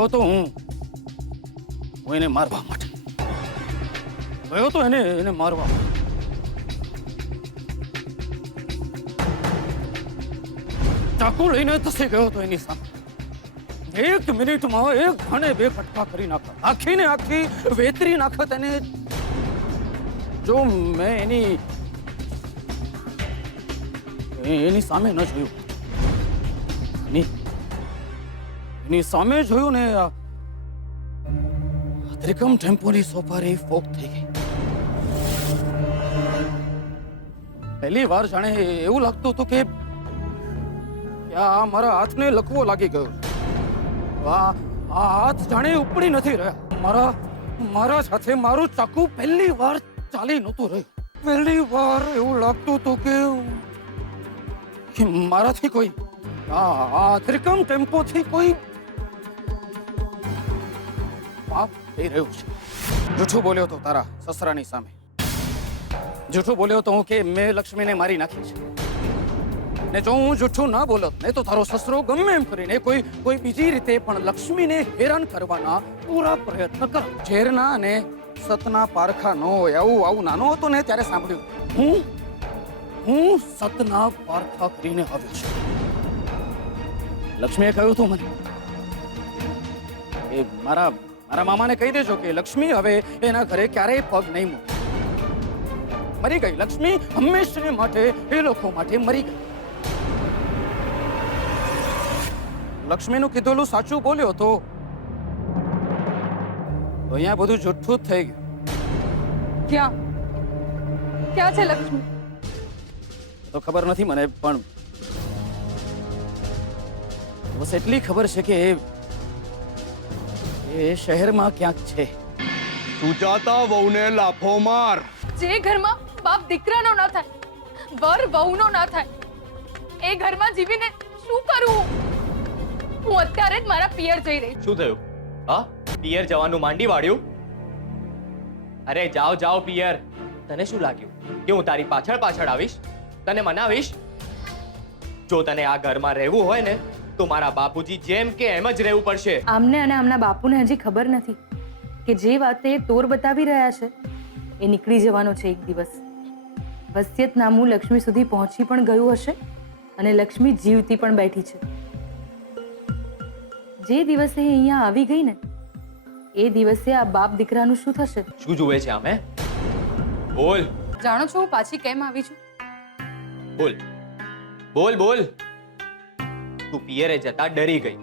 ગયો તો હું એને મારવા માટે ગયો તો એને મારવા ચાકુ લઈને ધસી ગયો તો એની સામે 1 મિનિટમાં એક ઘણે બે ફટકા કરી નાખા આખીને આખી વેતરી નાખત એને જો મેં એની સામે ન જોયું એની સામે જોયું ને ત્રિકમ ટેમ્પોની સોપારી ફોક થઈ ગઈ પહેલી વાર જાણે એવું લાગતું હતું કે આ મારા હાથને લકવો લાગી ગયો આ હાથ જાણે ઉપડી નથી રહ્યા મારા સાથે મારું ચાકુ પહેલી વાર ચાલી નહોતું રહ્યું પહેલી વાર એવું લાગતું હતું કે મારાથી કોઈ આ ત્રિકમ ટેમ્પોથી કોઈ પાપ થઈ રહ્યું છે જૂઠું બોલ્યો તો તારા સસરાની સામે જૂઠું બોલ્યો તો હું કે મેં લક્ષ્મીને મારી નાખી છે ને જો હું જૂઠું ના બોલત ને તો તારો સસરો ગમે એમ કરીને કોઈ બીજી રીતે પણ લક્ષ્મીને હેરાન કરવાના પૂરા પ્રયત્ન કર ઝેરના અને સતના પારખા ન હોય આવું નાનો હતો ને ત્યારે સાંભળ્યું હું સતના પારખા કરીને આવ્યો છું લક્ષ્મીએ કહ્યું હતું મને એ મારા મામાને કહી દેજો કે લક્ષ્મી હવે એના ઘરે ક્યારેય પગ નહીં મૂકે મરી ગઈ લક્ષ્મી હંમેશને માટે એ લોકો માટે મરી ગઈ લક્ષ્મીનું કીધેલું સાચું બોલ્યો તો અહીંયા બધું જુઠ્ઠું જ થઈ ગયું ક્યાં છે લક્ષ્મી તો ખબર નથી મને પણ બસ એટલી ખબર છે કે એ શહેરમાં ક્યાંક છે સુજાતા વહુને લાફો માર જે ઘરમાં બાપ દીકરાનો ના થાય વર વહુનો ના થાય એ ઘરમાં જીવીને શું કરવું હું અત્યારે જ મારા પિયર જઈ રહી છું શું થયું હા પિયર જવાનું માંડી વાળ્યું અરે જાઓ પિયર તને શું લાગ્યું કે હું તારી પાછળ આવીશ તને મનાવીશ જો તને આ ઘરમાં રહેવું હોય ને તો મારા બાપુજી જેમ કે એમ જ રહેવું પડશે આમને અને આમના બાપુને હજી ખબર નથી કે જે વાતે તોર બતાવી રહ્યા છે એ નીકળી જવાનો છે એક દિવસ વસિયતનામું લક્ષ્મી સુધી પહોંચી પણ ગયું હશે અને લક્ષ્મી જીવતી પણ બેઠી છે જે દિવસે એ અહીંયા આવી ગઈ ને એ દિવસે આ બાપ દીકરાનું શું થશે શું જુએ છે આમે બોલ જાણો છો હું પાછી કેમ આવી છું બોલ તું પિયરે જતા ડરી ગઈ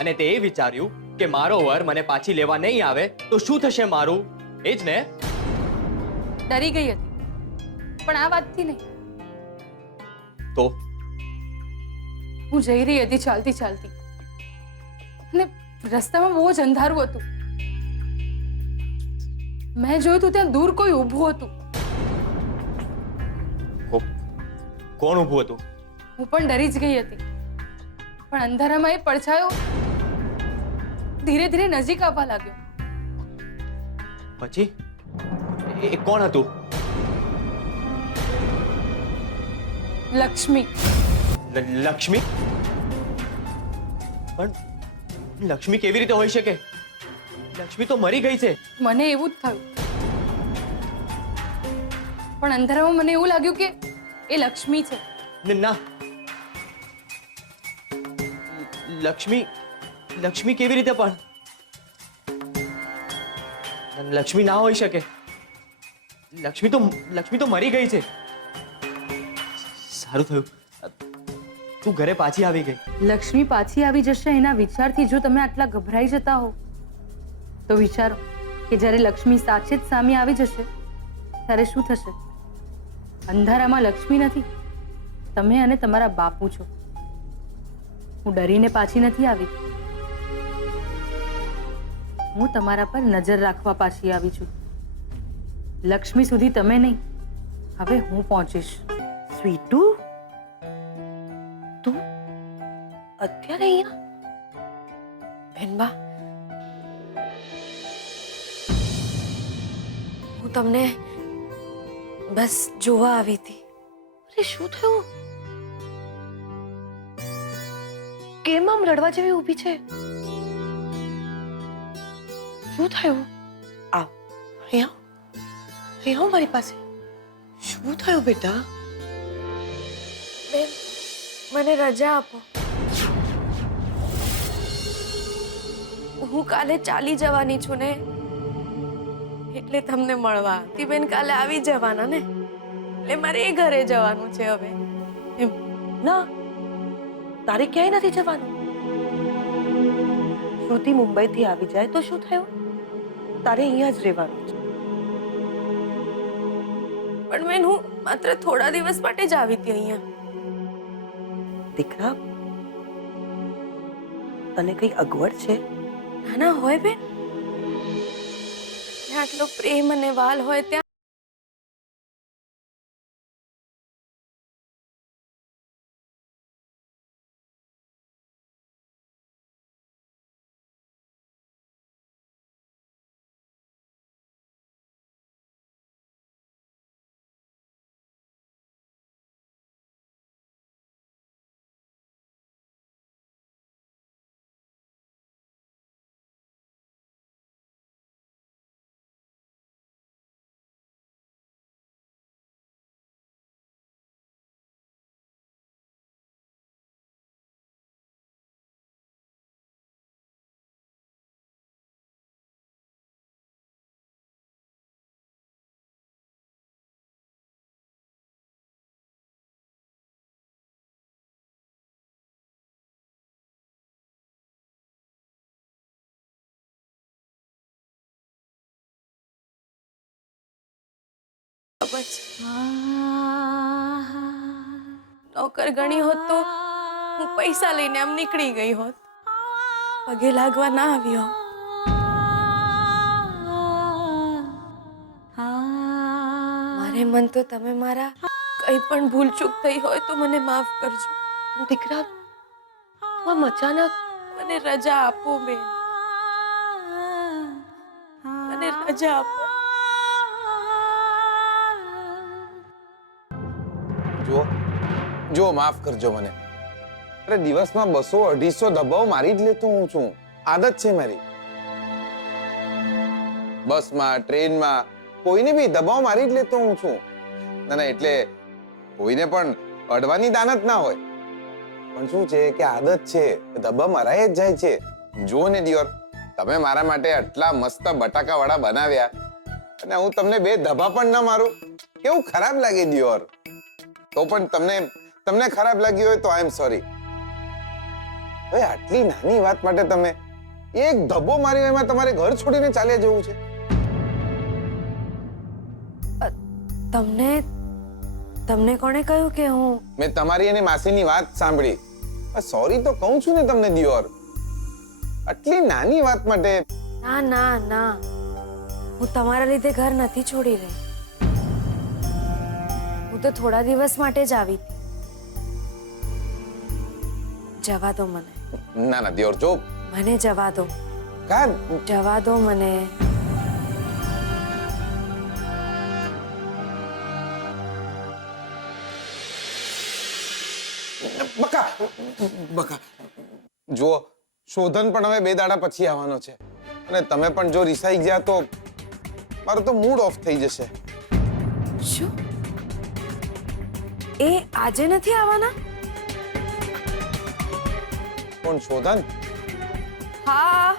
અને તે વિચાર્યું કે મારો વર મને પાછી લેવા નહીં આવે તો શું થશે મારું એ જ ને ડરી ગઈ હતી પણ આ વાતથી નહીં તો હું જઈ રહી હતી ચાલતી અને રસ્તામાં બહુ જ અંધારું હતું મેં જોયું તો ત્યાં દૂર કોઈ ઊભું હતું કોણ ઊભું હતું હું પણ ડરી જ ગઈ હતી પણ અંધારામાં એ પડછાયો ધીરે ધીરે નજીક આવવા લાગ્યો પછી એ કોણ હતું લક્ષ્મી લક્ષ્મી પણ લક્ષ્મી કેવી રીતે હોઈ શકે લક્ષ્મી તો મરી ગઈ છે મને એવું જ થયું પણ અંધારામાં મને એવું લાગ્યું કે એ લક્ષ્મી છે ના લક્ષ્મી કેવી રીતે પણ લક્ષ્મી ના હોઈ શકે લક્ષ્મી તો મરી ગઈ છે સારું થયું તું ઘરે પાછી આવી ગઈ લક્ષ્મી પાછી આવી જશે એના વિચારથી જો તમે આટલા ગભરાઈ જતા હો તો વિચારો કે જ્યારે લક્ષ્મી સાચે જ સામે આવી જશે ત્યારે શું થશે અંધારામાં લક્ષ્મી નથી તમે અને તમારા બાપુ છો હું ડરીને પાછી નથી આવી હું તમારા પર નજર રાખવા પાછી આવી છું લક્ષ્મી સુધી તમે નહીં હવે હું પહોંચીશ સ્વીટુ તું અત્યારે અહીંયા બેનબા હું તમને બસ જોવા આવી હતી અરે શું થયું કેમ આમ રડવા જેવી ઊભી છે શું થયું? આવ અહીંયા અહીંયા આવ મારી પાસે. શું થયું બેટા? બેન મને રજા આપો. હું કાલે ચાલી જવાની છું ને, એટલે તમને મળવા હતી. બેન કાલે આવી જવાના ને, એટલે મારે એ ઘરે જવાનું છે હવે. એમ ના, તારે ક્યાંય નથી જવાનું. શ્રુતિ મુંબઈથી આવી જાય તો શું થયું? તારે અહીંયા જ રહેવાનું છે. પણ બેન હું માત્ર થોડા દિવસ માટે જ આવી હતી અહીંયા. દીકરા, તને કઈ અગવડ છે? ના ના હોય બેન, ત્યાં આટલો પ્રેમ અને વાલ હોય ત્યાં નોકર ગણી હોત તો હું પૈસા લઈને આમ નીકળી ગઈ હોત, પગે લાગવા ના આવી હોત. મારે મન તો તમે મારા કઈ પણ ભૂલ ચૂક થઈ હોય તો મને માફ કરજો. દીકરા, તું આમ અચાનક મને રજા આપો બેન, મને રજા આપો. જો જો માફ કરજો મને. અરે દિવસમાં 200-250 દબાવ મારી જ લેતો હું છું. આદત છે મારી. બસમાં, ટ્રેનમાં કોઈને બી દબાવ મારી જ લેતો હું છું. ના ના, એટલે કોઈને પણ અડવાની દાનત ના હોય, પણ શું છે કે આદત છે, દબા મરાય જ જાય છે. જો ને દિયોર, તમે મારા માટે આટલા મસ્ત બટાકા વડા બનાવ્યા અને હું તમને 2 ધબા પણ ના મારું, કેવું ખરાબ લાગે દિયોર. તો પણ તમને ખરાબ લાગી હોય તો આઈ એમ સોરી. હવે આટલી નાની વાત માટે તમે એક ધબ્બો માર્યો, એમાં તમારે ઘર છોડીને ચાલ્યા જવું છે? તમને કોણે કહ્યું કે હું? મેં તમારી અને માસીની વાત સાંભળી. સોરી તો કહું છું ને તમને દિયોર. આટલી નાની વાત માટે. ના ના ના, હું તમારા લીધે ઘર નથી છોડી રહી. હું તો થોડા દિવસ માટે જ આવી હતી. જવા દો મને. ના ના દિયોર, જો મને જવા દો. કાન જવા દો મને. બકા બકા જુઓ, શોધન પણ હવે 2 દાડા પછી આવવાનો છે અને તમે પણ જો રિસાઈ ગયા તો મારો તો મૂડ ઓફ થઈ જશે. શું? એ આજે નથી આવવાના? કોણ? શોધન? હા,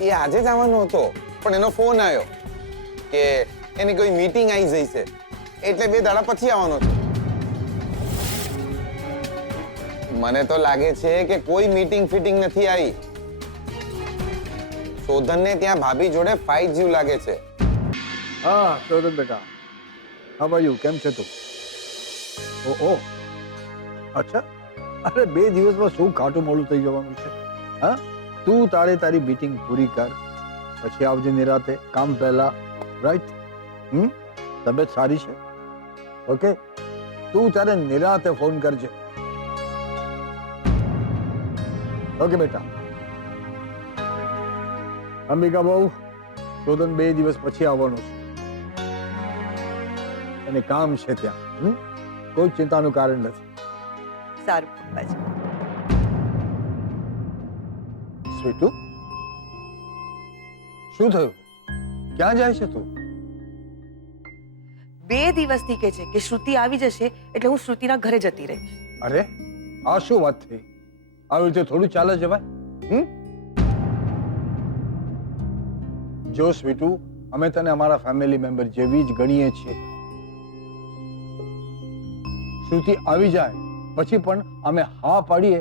એ આજે જ આવવાનો હતો, પણ એનો ફોન આવ્યો કે એની કોઈ મીટિંગ આવી જઈ છે, એટલે 2 દાડા પછી આવવાનો છે. મને તો લાગે છે કે કોઈ મીટિંગ ફિટિંગ નથી આવી. શોધનને ત્યાં ભાભી જોડે ફાઇટ જેવું લાગે છે. હા શોધન બેટા, હાઉ આર યુ? કેમ છે તું? ઓ અચ્છા, અરે 2 દિવસમાં શું ખાટું મોડું થઈ જવાનું છે? હા, તું તારી મીટિંગ પૂરી કર, પછી આવજે નિરાતે, કામ પહેલા. રાઈટ? તબિયત સારી છે? ઓકે, તું તારે નિરાતે ફોન કરજે. ઓકે બેટા. અંબિકા બહુ, શોધન 2 દિવસ પછી આવવાનું છે અને કામ છે ત્યાં. કોઈ ચિંતાનું કારણ નથી. સારું પપ્પાજી. સ્વીટુ, શું થયું? ક્યાં જાય છે તું? 2 દિવસથી કહે છે કે શ્રુતિ આવી જશે એટલે હું શ્રુતિના ઘરે જતી રહીશ. અરે આ શું વાત થઈ? આવી રીતે થોડું ચાલે છે ભાઈ? જો સ્વીટુ, અમે તને અમારા ફેમિલી મેમ્બર જેવી જ ગણીએ છીએ. શ્રુતિ આવી જાય પછી પણ અમે હા પાડીએ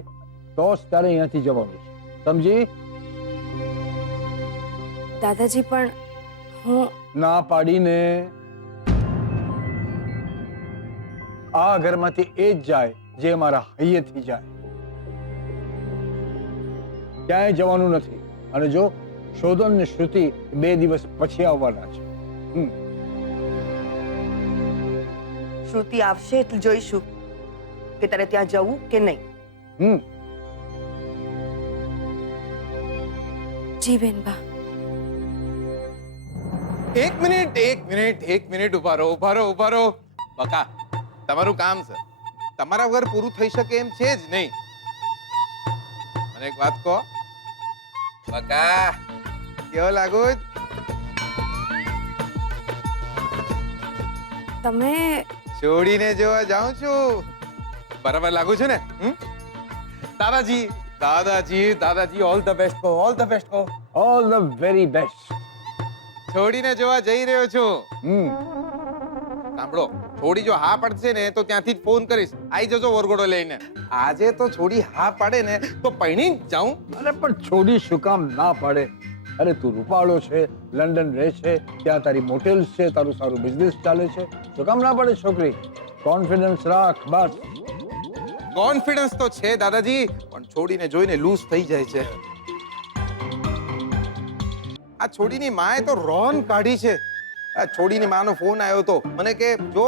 તો જ તારે અહીંયાથી જવાનું છે, સમજી? દાદાજી પણ હું ના પાડીને આ ઘરમાંથી એ જ જાય જે મારા હૈયેથી જાય. ક્યાંય જવાનું નથી. અને જો શોધન ને શ્રુતિ 2 દિવસ પછી આવવાના છે. શ્રુતિ આવશે એટલે જોઈશું કે તારે ત્યાં જવું કે નહીં. જી બેનબા. એક મિનિટ ઉભા રહો. બકા, તમારું કામ છે, તમારા વગર પૂરું થઈ શકે એમ છે જ નહીં. મને એક વાત કહો બકા, કેવો લાગુ? તમે છોડીને જોવા જાઉં છું, બરાબર લાગુ છું ને? દાદાજી ઓલ ધ બેસ્ટ કહો. All the very best. છોડીને જોવા જઈ રહ્યો છું. સાંભળો, છોડી જો હા પડશે ને તો ત્યાંથી જ ફોન કરીશ, આવી જજો વરઘોડો લઈને. આજે તો છોડી હા પાડે ને તો પૈણી જ જાઉં. અરે પણ છોડી શું કામ ના પાડે? અરે તું રૂપાળો છે, લંડન રહે છે, ત્યાં તારી મોટેલ્સ છે, તારું સારું બિઝનેસ ચાલે છે, શું કામ ના પડે છોકરી? કોન્ફિડન્સ રાખ બસ. કોન્ફિડન્સ તો છે દાદાજી, પણ છોડીને જોઈને લૂઝ થઈ જાય છે. આ છોડીની માએ તો રોન કાઢી છે. આ છોડીની માનો ફોન આવ્યો તો મને કે જો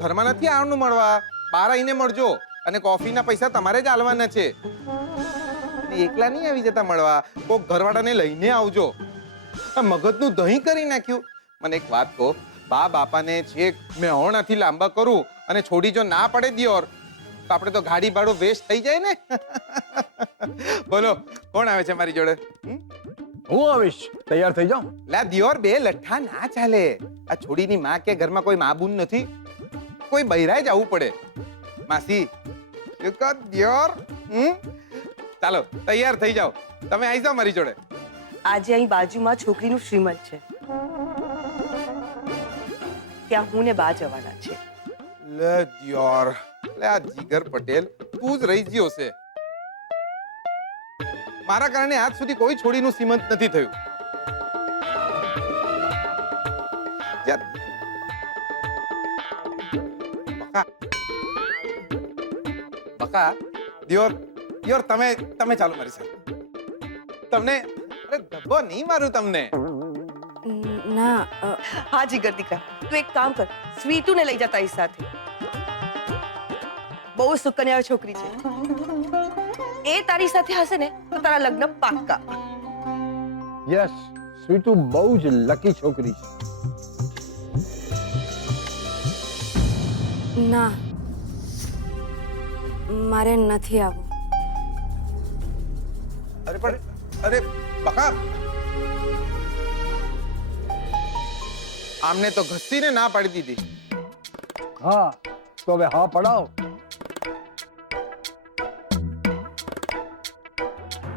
ઘરમાં નથી આવવાનું મળવા, બહાર આવીને મળજો, અને કોફીના પૈસા તમારે જ આલવાના છે. એકલા નહીં આવી જતા મળવા, કોક ઘરવાળાને લઈને આવજો. મગજનું દહીં કરી નાખ્યું. મને એક વાત કહો, બા બાપાને છેક મેહોણાથી લાંબા કરું અને છોડી જો ના પડે દિયોર તો આપણે તો ગાડી ભાડું વેસ્ટ થઈ જાય ને. બોલો કોણ આવે છે મારી જોડે? હું આવીશ, તૈયાર થઈ જાઉં. લા દિયોર, 2 લઠ્ઠા ના ચાલે. આ છોડીની માં કે ઘરમાં કોઈ મા બુન નથી, કોઈ બૈરાય જ આવવું પડે. માસી દિયોર, ચાલો તૈયાર થઈ જાઓ, તમે આવી જાઓ મારી જોડે. આજે અહીં બાજુમાં છોકરીનું શ્રીમંત છે, ત્યાં હું ને બા જવાના છે. લે દિયોર, લે આ જીગર પટેલ તું જ રહી ગયો છે. મારા કારણે આજ સુધી કોઈ છોડીનું સીમંત નથી થયું. બકા, દિયોર તમે ચાલો મારી સાથે. તમને અરે ધબ્બો નહીં મારું તમને. ના હા જીગર દીકરા, તું એક કામ કર, સ્વીટુને લઈ જા તારી સાથે. બહુ સુકન્યા છોકરી છે, એ તારી સાથે હશે ને તો તારા લગ્ન પાક્કા. યસ, સ્વીટુ બહુ જ લકી છોકરી છે. ના, મારે નથી આવવું. અરે બકા, આમને તો ઘસીને ના પાડી દીધી. હા તો હવે હા પડાવ.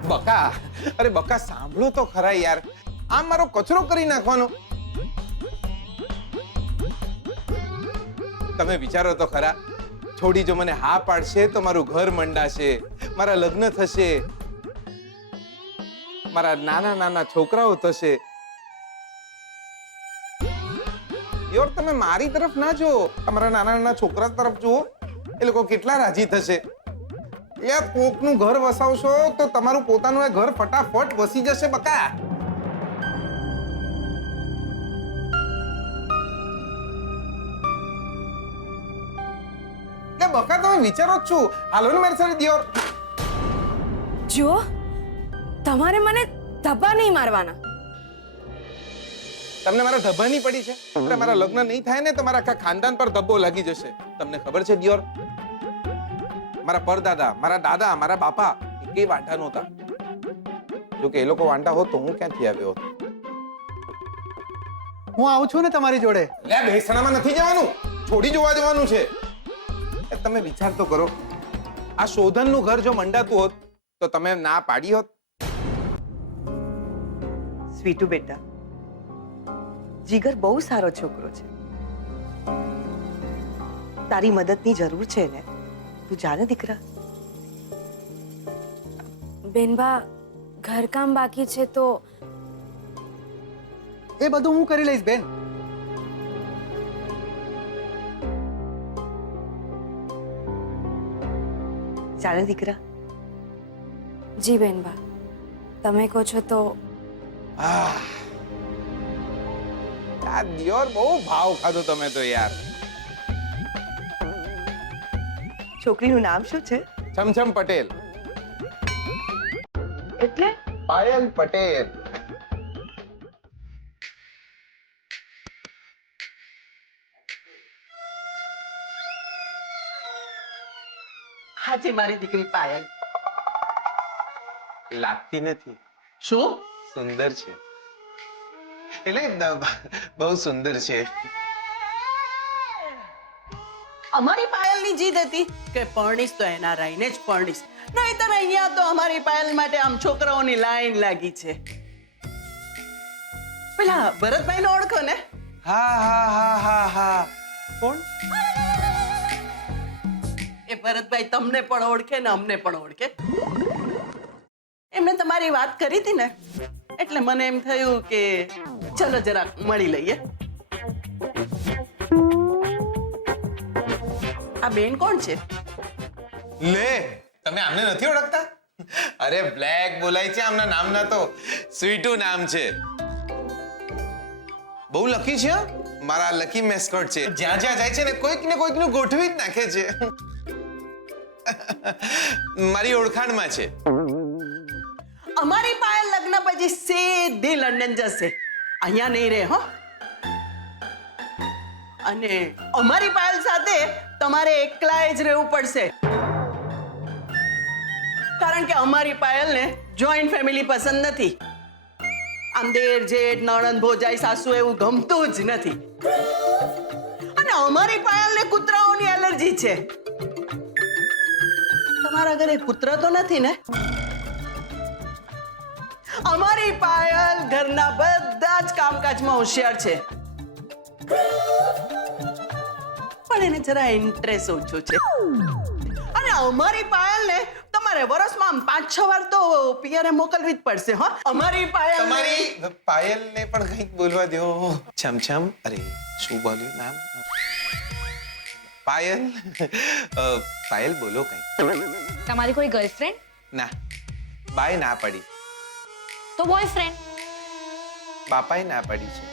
બકા, અરે બકા સાંભળો તો ખરા યાર, આમ મારો કચરો કરી નાખવાનો. તમે વિચારો તો ખરા, છોડી જો મને હા પાડશે તો મારું ઘર મંડાશે, મારા લગ્ન થશે, મારા નાના નાના છોકરાઓ થશે. યાર તમે મારી તરફ ના જુઓ, તમારા નાના નાના છોકરા તરફ જુઓ, એ લોકો કેટલા રાજી થશે. યાર કોકનું ઘર વસાવશો તો તમારું પોતાનું ઘર ફટાફટ વસી જશે બકા. કે બકા તમે વિચારો જ છું. હાલો ને મારી સાથે દિયોર. જો તમારે મને ધબ્બા નહીં મારવાના. તમને મારા ધબ્બાની પડી છે? અરે મારા લગ્ન નહીં થાય ને તો મારા આખા ખાનદાન પર ધબ્બો લાગી જશે. તમને ખબર છે દિયોર, મારા પરદાદા, મારા દાદા, મારા બાપા એકેય વાંઢા નહોતા. જો કે એ લોકો વાંઢા હોત તો હું ક્યાંથી આવ્યો હોત. હું આવું છું ને તમારી જોડે. લે બેસણામાં નથી જવાનું, છોડી જોવા જવાનું છે. એ તમે વિચાર તો કરો, આ શોધનનું ઘર જો મંડાતું હોત તો તમે ના પાડી હોત. સ્વીટુ બેટા, જીગર બહુ સારો છોકરો છે. તારી મદદની જરૂર છે ને, તું જા ને દીકરા. બેનબા ઘરકામ બાકી છે તો એ બધું હું કરી લઈશ બેન. જા ને દીકરા. જી બેનબા, તમે કહો છો તો. આ દિયોર બહુ ભાવ ખાધો તમે તો યાર. છોકરીનું નામ શું છે? છમછમ પટેલ. એટલે પાયલ પટેલ. હાજી મારી દીકરી પાયલ. લાગતી નથી. શું? સુંદર છે. એટલે બહુ સુંદર છે. અમારી પાયલની જીદ હતી કે પરણીશ તો એના રાઈને જ પરણીશ, નહીંતર અહીંયા તો અમારી પાયલ માટે આમ છોકરાઓની લાઈન લાગી છે. પેલા ભરતભાઈને ઓળખો ને? હા હા હા હા હા. કોણ? એ ભરતભાઈ તમને પણ ઓળખે ને અમને પણ ઓળખે. એમને તમારી વાત કરી હતી ને, એટલે મને એમ થયું કે ચલો જરા મળી લઈએ. આ બેન કોણ છે? લે તમે આમને નથી ઓળખતા? અરે બ્લેક બોલાય છે આમના નામના તો. સ્વીટુ નામ છે. બહુ લકી છે હો. મારા લકી મેસ્કોટ છે. જ્યાં જ્યાં જાય છે ને કોઈક ને કોઈકનું ગોઠવી જ નાખે છે. મારી ઓળખાણમાં છે. અમારી પાયલ લગ્ન પછી સીધી લંડન જશે, અહીંયા નહીં રહે હો. અને અમારી પાયલ સાથે તમારે એકલાએ જ રહેવું પડશે, કારણ કે અમારી પાયલને જોઈન્ટ ફેમિલી પસંદ નથી. આમ દેર જેઠ નણંદ ભોજાઈ સાસુ એવું ગમતું જ નથી. અને અમારી પાયલને કૂતરાઓની એલર્જી છે. તમારા ઘરે કૂતરા તો નથી ને? અમારી પાયલ ઘરના બધા જ કામકાજમાં હોશિયાર છે, પણ એને જરા ઇન્ટરેસ્ટ ઓછો છે. અને અમારી પાયલને તમારે વર્ષમાં 5-6 વાર તો પિયરે મોકલવી જ પડશે હો. અમારી પાયલ તમારી પાયલને પણ કંઈક બોલવા દો. છમછમ. અરે શું બોલ્યું નામ? પાયલ. પાયલ બોલો કંઈક. તમારી કોઈ ગર્લફ્રેન્ડ? ના, બાય ના પડી. તો બોયફ્રેન્ડ? બાપાએ ના પડી છે.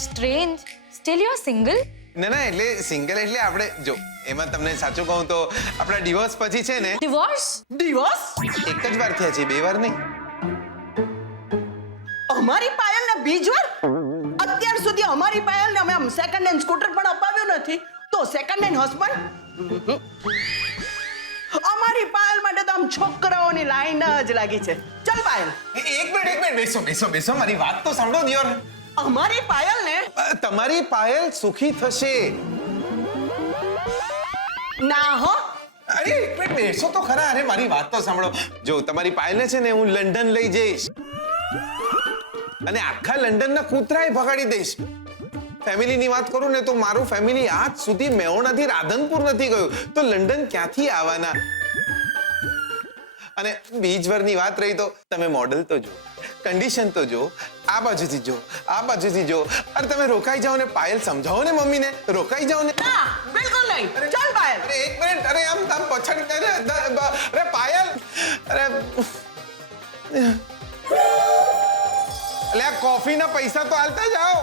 Strange. Steel you are single? ના ના, એટલે સિંગલ એટલે આપણે જો એમાં તમને સાચું કહું તો આપણા ડિવોર્સ પછી છે ને. ડિવોર્સ? ડિવોર્સ? એક જ વાર થયા છે, 2 વાર નહીં. અમારી પાયલને બીજ વાર? અત્યાર સુધી અમારી પાયલને અમે આમ સેકન્ડ હેન્ડ સ્કૂટર પણ અપાવ્યું નથી, તો સેકન્ડ હેન્ડ હસબન્ડ? અમારી પાયલ માટે તો આમ છોકરાઓની લાઈન જ લાગી છે. ચલ પાયલ. એક મિનિટ બેસો બેસો બેસો, મારી વાત તો સાંભળો દિયોર. અમારી પાયલને તમારી પાયલ સુખી થશે. ના હો. અરે એક મિનિટ બેસો તો ખરા. અરે મારી વાત તો સાંભળો. જો તમારી પાયલને છે ને હું લંડન લઈ જઈશ અને આખા લંડનના કૂતરાએ ભગાડી દઈશ. ફેમિલીની વાત કરું ને તો મારું ફેમિલી આજ સુધી મેહોણાથી રાધનપુર નથી ગયું, તો લંડન ક્યાંથી આવવાના? અને બીજવરની વાત રહી તો તમે મોડલ તો જો, કન્ડિશન તો જો, આ બાજુથી જો, આ બાજુથી જો. અરે તમે રોકાઈ જાઓ ને પાયલ, સમજાવો ને મમ્મીને, રોકાઈ જાઓ ને. ના બિલકુલ નહીં. ચાલ પાયલ. અરે એક મિનિટ. અરે આમ પછાડી. અરે પાયલ. અરે આ કોફીના પૈસા તો આલતા જાઓ.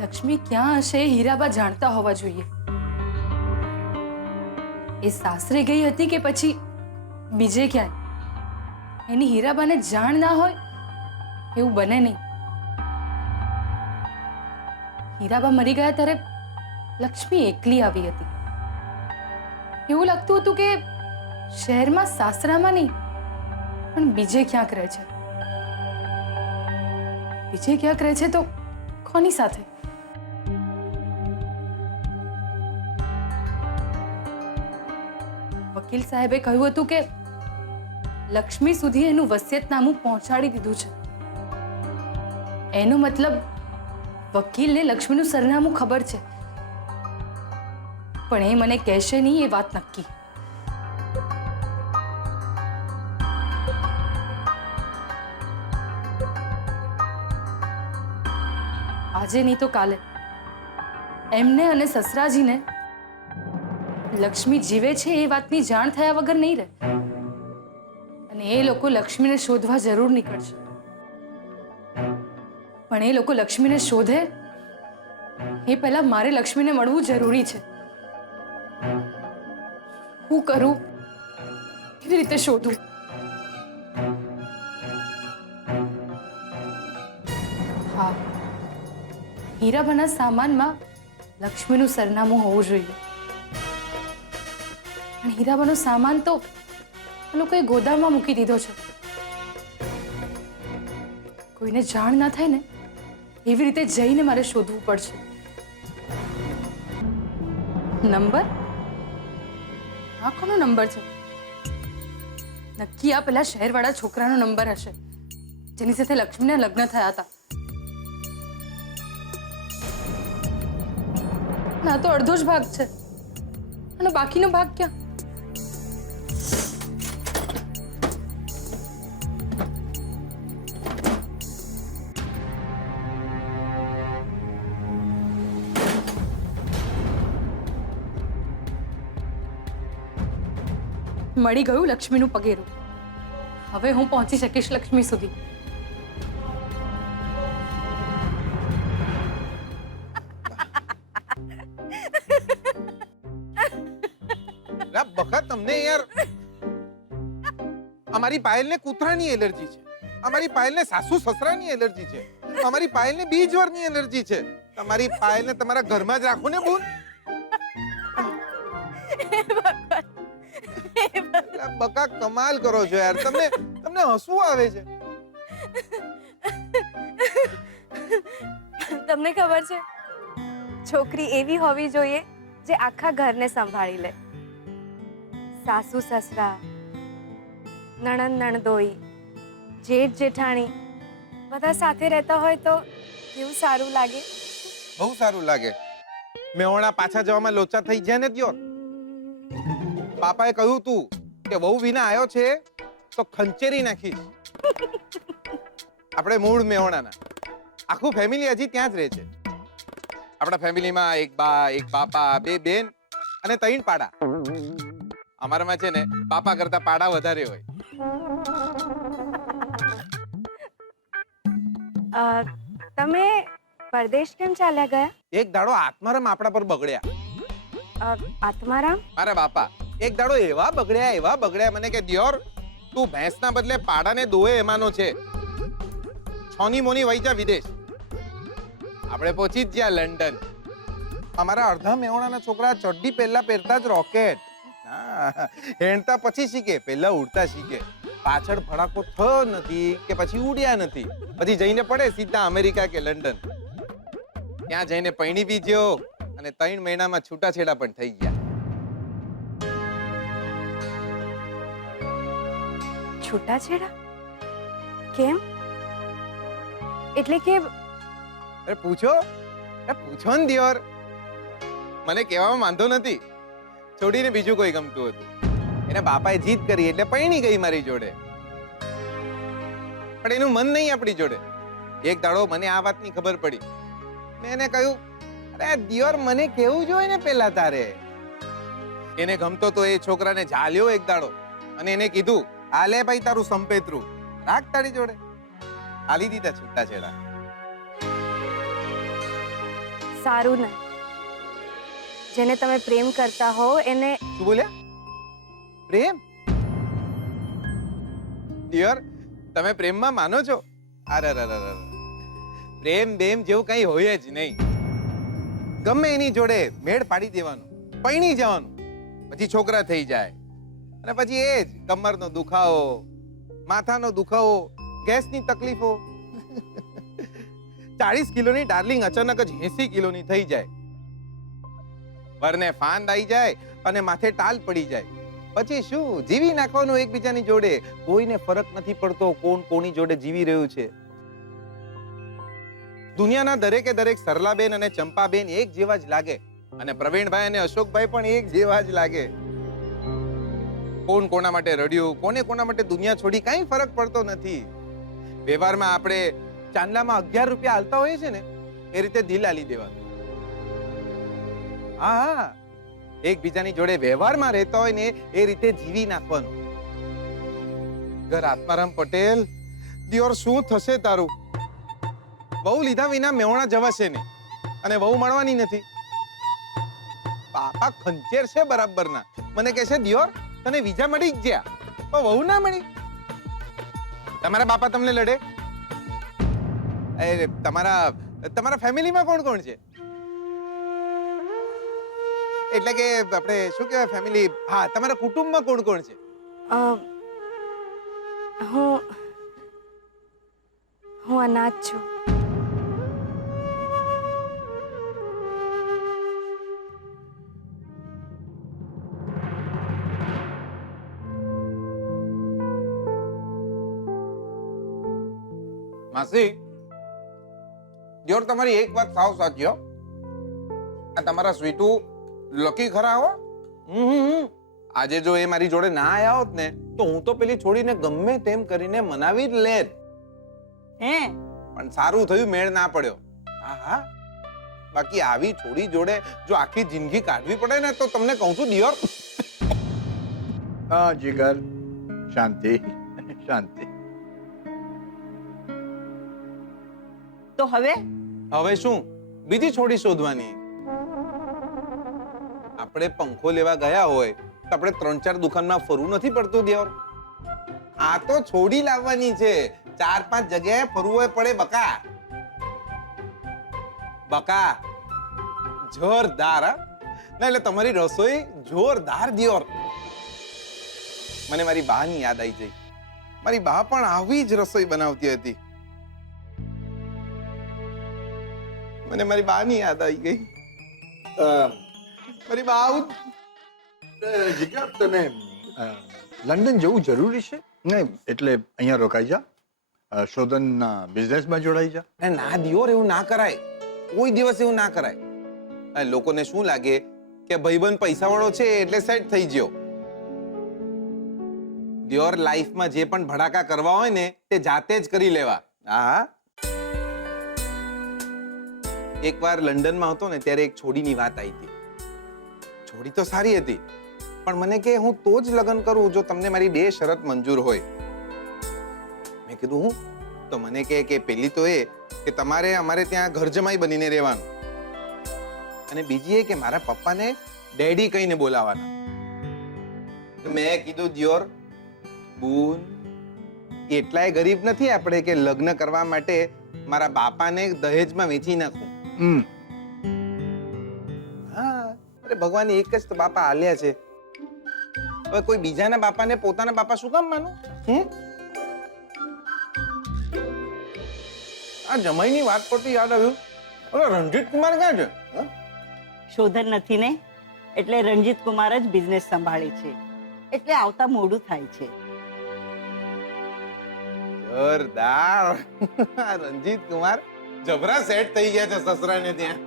લક્ષ્મી ક્યાં હશે એ હીરાબા જાણતા હોવા જોઈએ. એ સાસરે ગઈ હતી કે પછી બીજે ક્યાંય? એની હીરાબાને જાણ ના હોય એવું બને નહીં. હીરાબા મરી ગયા ત્યારે લક્ષ્મી એકલી આવી હતી. એવું લાગતું હતું કે શહેરમાં સાસરામાં નહીં પણ બીજે ક્યાંક રહે છે. બીજે ક્યાંક રહે છે તો કોની સાથે? વકીલ સાહેબે કહ્યું હતું કે લક્ષ્મી સુધી એનું વસિયતનામું પહોંચાડી દીધું છે. એનો મતલબ વકીલને લક્ષ્મીનું સરનામું ખબર છે, પણ એ મને કહેશે નહીં એ વાત નક્કી. આજે નહીં તો કાલે એમને અને સસરાજીને લક્ષ્મી જીવે છે એ વાતની જાણ થયા વગર નહીં રહે, અને એ લોકો લક્ષ્મીને શોધવા જરૂર નીકળશે. પણ એ લોકો લક્ષ્મીને શોધે એ પહેલા મારે લક્ષ્મીને મળવું જરૂરી છે. હું કરું, કેવી રીતે શોધું? હા, હીરાબાના સામાનમાં લક્ષ્મીનું સરનામું હોવું જોઈએ. પણ હીરાબાનો સામાન તો આ લોકોએ ગોદામમાં મૂકી દીધો છે. કોઈને જાણ ના થાય ને એવી રીતે જઈને મારે શોધવું પડશે. નંબર? આ કોનો નંબર છે? નક્કી આ પેલા શહેરવાળા છોકરાનો નંબર હશે જેની સાથે લક્ષ્મીના લગ્ન થયા હતા. ના તો અડધો જ ભાગ છે અને બાકીનો ભાગ ક્યાં? મળી ગયું લક્ષ્મીનું પગેરું. હવે હું પહોંચી શકીશ લક્ષ્મી સુધી. બખત તમને યાર અમારી પાયલને કૂતરાની એલર્જી છે, અમારી પાયલને સાસુ સસરાની એલર્જી છે, અમારી પાયલને બીજવરની એલર્જી છે. તમારી પાયલને તમારા ઘરમાં જ રાખો ને બોલ. બકા કમાલ કરો છો યાર, તમને હસવું આવે છે. તમને ખબર છે, છોકરી એવી હોવી જોઈએ જે આખા ઘરને સંભાળી લે. સાસુ સસરા, નણંદ નણદોઈ, જેઠ જેઠાણી બધા સાથે રહેતા હોય તો કેવું સારું લાગે. બહુ સારું લાગે. મેહોણા પાછા જવામાં લોચા થઈ જાય ને ત્યો. પાપાએ કહ્યું તું કે વહુ વિના આવ્યો છે તો ખંચેરી નાખીશ. આપણે મૂળ મેહોણાના, આખું ફેમિલી હજી ત્યાં જ રહે છે. આપણા ફેમિલીમાં એક બા, એક બાપા, બે બેન અને 3 પાડા. અમારામાં છે ને બાપા કરતા પાડા વધારે હોય. તમે પરદેશ કેમ ચાલ્યા ગયા? એક દાડો આત્મારામ આપણા પર બગડ્યા. આત્મારામ? મારા બાપા એક દાડો એવા બગડ્યા મને કે દિયોર તું ભેંસના બદલે પાડાને દોએ એમાંનો છે. છોની મોની વહી જા વિદેશ. આપણે પહોંચી જ ગયા લંડન. અમારા અડધા મેહોણાના છોકરા ચડ્ડી પહેલા પહેરતા જ રોકેટ. હેણતા પછી શીખે, પહેલા ઉડતા શીખે. પાછળ ફડાકો થયો નથી કે પછી ઉડ્યા નથી, પછી જઈને પડે સીધા અમેરિકા કે લંડન. ત્યાં જઈને પૈણી બી જ્યો અને 3 મહિનામાં છૂટાછેડા પણ થઈ ગયા. છૂટાછેડા? કેમ? એટલે કે અરે પૂછો ને દિયોર. મને કહેવામાં વાંધો નથી. છોડીને બીજું કોઈ ગમતું હતું. એને બાપાએ જીદ કરી એટલે પૈણી ગઈ મારી જોડે. પણ એનું મન નહીં આપણી જોડે. એક દાડો મને આ વાતની ખબર પડી. મેં એને કહ્યું, અરે દિયોર મને કેવું જોઈએ ને પેલા તારે. એને ગમતો તો એ છોકરાને ઝાલ્યો એક દાડો અને એને કીધું, હાલે ભાઈ તારું સંપેતરું રાખ તારી જોડે. હાલી દીધા છૂટાછેડા. સારું ને, જેને તમે પ્રેમ કરતા હો એને. શું બોલ્યા? પ્રેમ? ડિયર, તમે પ્રેમમાં માનો છો? અરે પ્રેમ બેમ જેવું કઈ હોય જ નહીં. ગમે એની જોડે મેળ પાડી દેવાનો, પૈણી જવાનું, પછી છોકરા થઈ જાય. અને પછી એ જ કમરનો દુખાવો, માથાનો દુખાવો, ગેસની તકલીફો. 40 કિલોની ડાર્લિંગ અચાનક જ 80 કિલોની થઈ જાય. વરને ફાંદ આવી જાય અને માથે ટાલ પડી જાય. પછી શું જીવી નાખવાનું એકબીજાની જોડે. કોઈને ફરક નથી પડતો કોણ કોની જોડે જીવી રહ્યું છે. દુનિયાના દરેકે દરેક સરલાબેન અને ચંપાબેન એક જેવા જ લાગે, અને પ્રવીણભાઈ અને અશોકભાઈ પણ એક જેવા જ લાગે. કોણ કોના માટે રડ્યું, કોને કોના માટે દુનિયા છોડી, કઈ ફરક પડતો નથી. વ્યવહારમાં આપણે ચાંદલામાં 11 રૂપિયા હાલતા હોઈએ છે ને, એ રીતે દિલ આલી દેવાનું. હા, એકબીજાની જોડે વ્યવહારમાં રહેતા હોય ને એ રીતે જીવી નાખવાનું. ઘર આત્મારામ પટેલ, દિયોર શું થશે તારું? વહુ લીધા વિના મેવણા જવાશે ને, અને વહુ મળવાની નથી. પાપા ખંચેર છે બરાબરના. મને કહે છે દિયોર તને વિઝા મળી જ ગયા, પણ વહુ ના મળી. તમારા બાપા તમને લડે? તમારા ફેમિલીમાં કોણ કોણ છે? એટલે કે આપણે શું કહેવાય ફેમિલી? હા, તમારા કુટુંબમાં કોણ કોણ છે? હું અનાથ છું. માસી, દિયોર તમારી એક વાત સાવ સાચી હો. આ તમારા સ્વીટુ લકી ખરા હો. આજે જો એ મારી જોડે ના આયા હોત ને તો હું તો પેલી છોડીને ગમે તેમ કરીને મનાવી જ લેત. પણ સારું થયું મેળ ના પડ્યો. હા, બાકી આવી છોડી જોડે જો આખી જિંદગી કાઢવી પડે ને તો તમને કહું છું દિયોર. હા જીગર, શાંતિ શાંતિ. તો હવે શું બીજી છોડી શોધવાની? આપણે પંખો લેવા ગયા હોય તો આપણે 3-4 દુકાનમાં ફરવું નથી પડતું દિયોર. આ તો છોડી લાવવાની છે. 4-5 જગ્યાએ ફરવું પડે બકા. બકા જોરદાર. હા ના, એટલે તમારી રસોઈ જોરદાર દિયોર. મને મારી બાની યાદ આવી ગઈ. મારી બા પણ આવી જ રસોઈ બનાવતી હતી. મને મારી બાની યાદ આવી ગઈ. મારી બા જીગર, તને લંડન જવું જરૂરી છે? નહીં એટલે અહીંયા રોકાઈ જા, શોધનના બિઝનેસમાં જોડાઈ જા. ના દિયોર, એવું ના કરાય. કોઈ દિવસ એવું ના કરાય. લોકોને શું લાગે કે ભાઈબંધ પૈસાવાળો છે એટલે સેટ થઈ ગયો. દિયોર, લાઈફમાં જે પણ ભડાકા કરવા હોય ને તે જાતે જ કરી લેવા. હા, એકવાર લંડનમાં હતો ને ત્યારે એક છોડીની વાત આવી હતી. છોડી તો સારી હતી, પણ મને કે હું તો જ લગ્ન કરું જો તમને મારી 2 શરત મંજૂર હોય. મેં કીધું હું? તો મને કે પેલી તો એ કે તમારે અમારે ત્યાં ઘર જમાઈ બનીને રહેવાનું, અને બીજી એ કે મારા પપ્પાને ડેડી કહીને બોલાવાના. મેં કીધું દિયોર બૂન, એટલાય ગરીબ નથી આપણે કે લગ્ન કરવા માટે મારા બાપાને દહેજમાં વેચી નાખું. હા, અરે ભગવાન એક જ તો બાપા આલ્યા છે. હવે કોઈ બીજાના બાપાને પોતાના બાપા શું કામ માનો? આ જમાઈની વાત પરથી યાદ આવ્યું, હવે રણજીત કુમાર ક્યાં છે? શોધન નથી ને, એટલે રણજીત કુમાર જ બિઝનેસ સંભાળે છે, એટલે આવતા મોડું થાય છે. જોરદાર. રણજીત કુમાર જબરા સેટ થઈ ગયા છે સસરાને ત્યાં.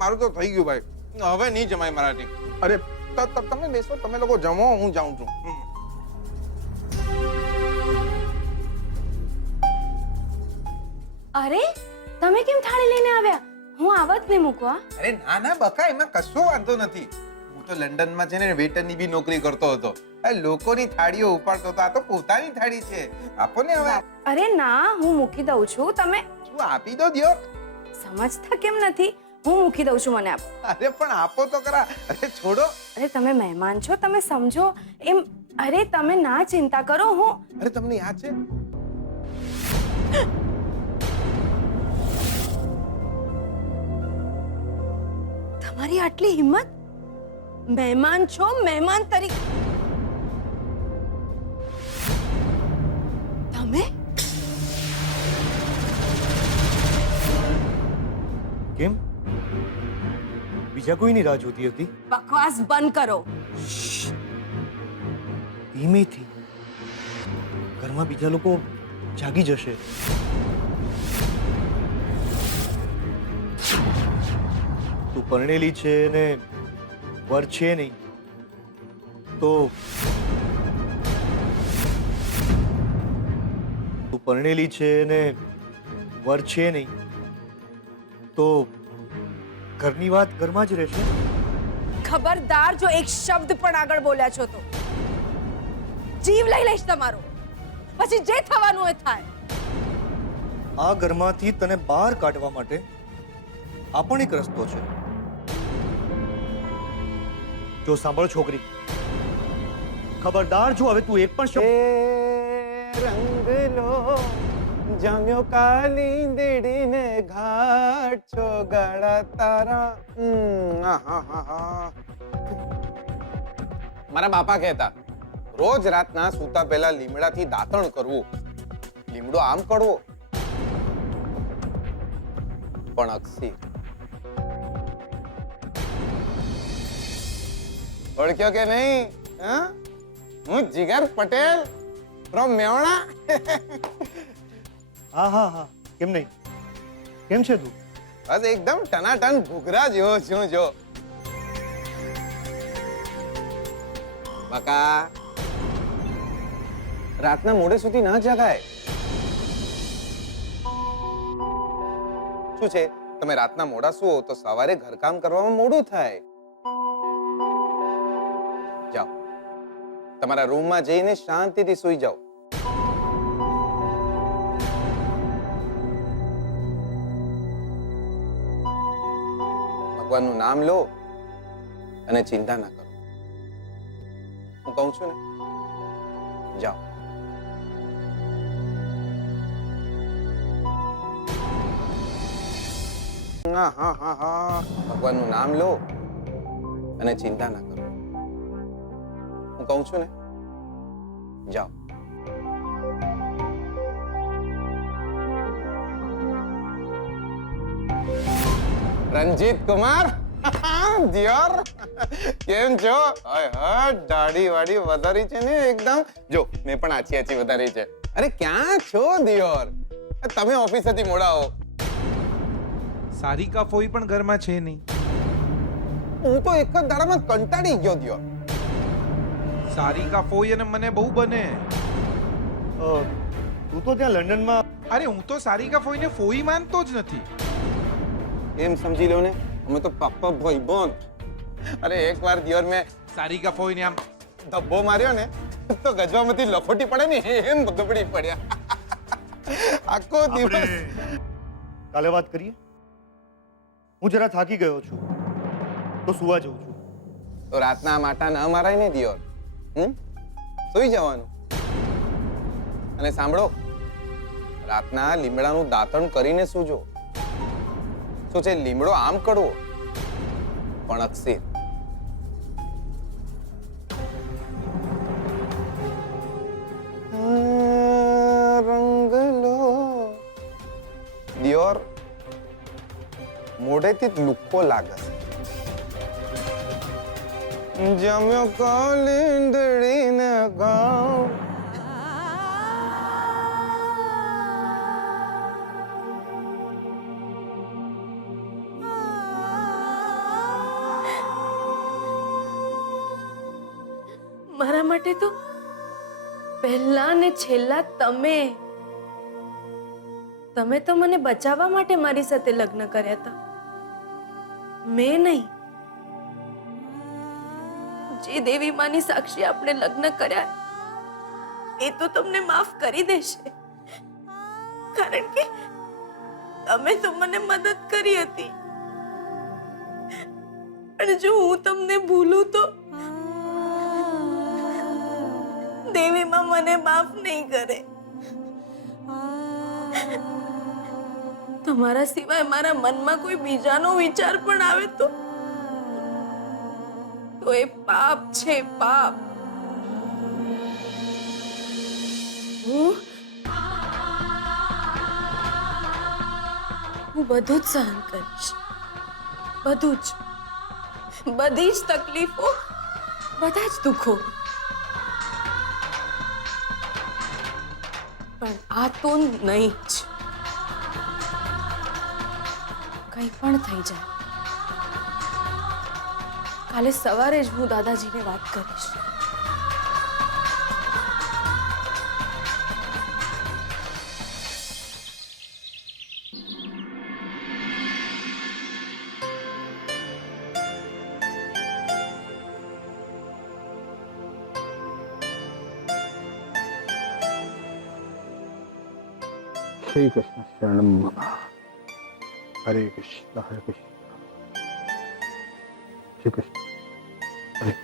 મારું તો થઈ ગયું ભાઈ, હવે નહીં જમાય મારાથી. અરે તમે બેસો, તમે લોકો જમો, હું જાઉં છું. અરે તમે કેમ થાળી લઈને આવ્યા? હું આવત ને મૂકવા. અરે ના ના બકા, એમાં કશો વાંધો નથી. હું તો લંડનમાં છે ને વેટરની બી નોકરી કરતો હતો. લોકોની થાળીઓ ઉપાડતો હતો. આ તો પોતાની થાળી છે, આપો ને હવે. અરે ના, હું મૂકી દઉં છું. તમે શું આપી દો દિયોર. સમજતા કેમ નથી? હું મૂકી દઉં છું, મને આપો. અરે પણ આપો તો ખરા. અરે છોડો. અરે તમે મહેમાન છો, તમે સમજો એમ. અરે તમે ના ચિંતા કરો. હું અરે તમને યાદ છે તમારી આટલી હિંમત? મહેમાન છો, મહેમાન તરીકે તમે? કેમ? બીજા કોઈની રાહ જોતી હતી? બકવાસ બંધ કરો. ધીમેથી. ઘરમાં બીજા લોકો જાગી જશે. તું પરણેલી છે ને વર છે નહીં તો તું પરણેલી છે ને વર છે નહીં તો ઘરની વાત ઘરમાં જ રહેશે. ખબરદાર જો એક શબ્દ પણ આગળ બોલ્યા છો તો જીવ લઈ લઈશ તમારો. પછી જે થવાનું હોય થાય. આ ઘરમાંથી તને બહાર કાઢવા માટે આ પણ એક રસ્તો છે. જો સાંભળ છોકરી, ખબરદાર જો હવે તું એક પણ શબ્દ રંગલો જામ્યો કાલિંદડી ને ઘાટ છો ગાડા તારા. મારા બાપા કહેતા રોજ રાતના સૂતા પહેલા લીમડાથી દાંતણ કરવું. લીમડો આમ કડવો પણ અક્ષી. ઓળખ્યો કે નહીં? હું જીગર પટેલ ફ્રોમ મેવાડા. હા હા હા, કેમ નહીં? કેમ છે તું? બસ એકદમ ટનાટન ઘૂઘરા જેવો છું. જો બકા, રાતના મોડે સુધી ના જગાય. શું છે, તમે રાતના મોડા સુવો તો સવારે ઘરકામ કરવામાં મોડું થાય. જાઓ, તમારા રૂમમાં જઈને શાંતિથી સૂઈ જાઓ. ભગવાનનું નામ લો અને ચિંતા ના કરો. હું કહું છું ને, જાઓ. ભગવાનનું નામ લો અને ચિંતા ના કરો. હું કહું છું ને, જાઓ. રંજીત કુમાર દિયોર, કેમ છો? દાઢી વાડી વધારી છે ને એકદમ. જો મેં પણ આછી આછી વધારી છે. અરે ક્યાં છો દિયોર? તમે ઓફિસેથી મોડા આવો. સારિકા ફોઈ પણ ઘરમાં છે નહીં. હું તો એક જ દાડામાં કંટાળી ગયો દિયોર. સારિકા ફોઈ અને મને બહુ બને. તું તો ત્યાં લંડનમાં. અરે હું તો સારિકા ફોઈને ફોઈ માનતો જ નથી. એમ સમજી લો ને, અમે તો પાપા ભાઈબંધ. અરે એકવાર દિયોર મેં સારિકા ફોઈને આમ ધબ્બો માર્યો ને તો ગજવામાંથી લખોટી પડે ને એમ ગબડી પડ્યા. આખો દિવસ. કાલે વાત કરીએ. હું જરા થાકી ગયો છું તો સુવા જઉં છું. તો રાતના માટા ના મારાય ને દિયોર. સુઈ જવાનું. અને સાંભળો, રાતના લીમડાનું દાંતણ કરીને સૂજો. શું છે, લીમડો આમ કડવો પણ અક્ષીર. રંગલો દિયોર મોઢેથી જ લુખ્ખો લાગે છે. જમ્યો કાલિંદડી ને ગામ. મારા માટે તો પહેલા ને છેલ્લા તમે તો મને બચાવવા માટે મારી સાથે લગ્ન કર્યા હતા, મેં નહીં. જે દેવી માની સાક્ષી આપણે લગ્ન કર્યા એ તો તમને માફ કરી દેશે, કારણ કે તમે તો મને મદદ કરી હતી. અને જો હું તમને ભૂલું તો દેવી માં મને માફ નહીં કરે. તમારા સિવાય મારા મનમાં કોઈ બીજાનો વિચાર પણ આવે તો તો એ પાપ છે, પાપ. હું બધું જ સહન કરીશ, બધું જ, બધી જ તકલીફો, બધા જ દુઃખો. પણ આ તો નહીં જ. કંઈ પણ થઈ જાય, કાલે સવારે જ હું દાદાજીને વાત કરીશ. શ્રી કૃષ્ણ શરણમ મમ. હરે કૃષ્ણ હરે કૃષ્ણ શ્રી કૃષ્ણ હરે.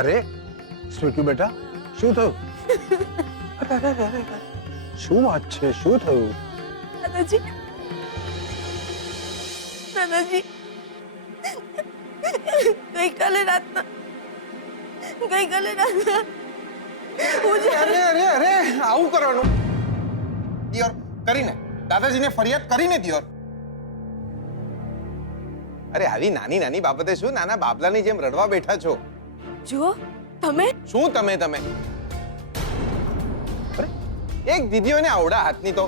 અરે સ્વીટુ બેટા, શું થયું? શું વાત છે? શું થયું? દાદાજી, દાદાજી, ગઈકાલે રાતના હું અરે અરે અરે આવું કરવાનું દિયોર? કરીને દાદાજીને ફરિયાદ કરીને દિયોર? અરે આવી નાની નાની બાબતે શું નાના બાબલાની જેમ રડવા બેઠા છો? જુઓ તમે. શું તમે? અરે એક દીદીઓને આવડા હાથની તો.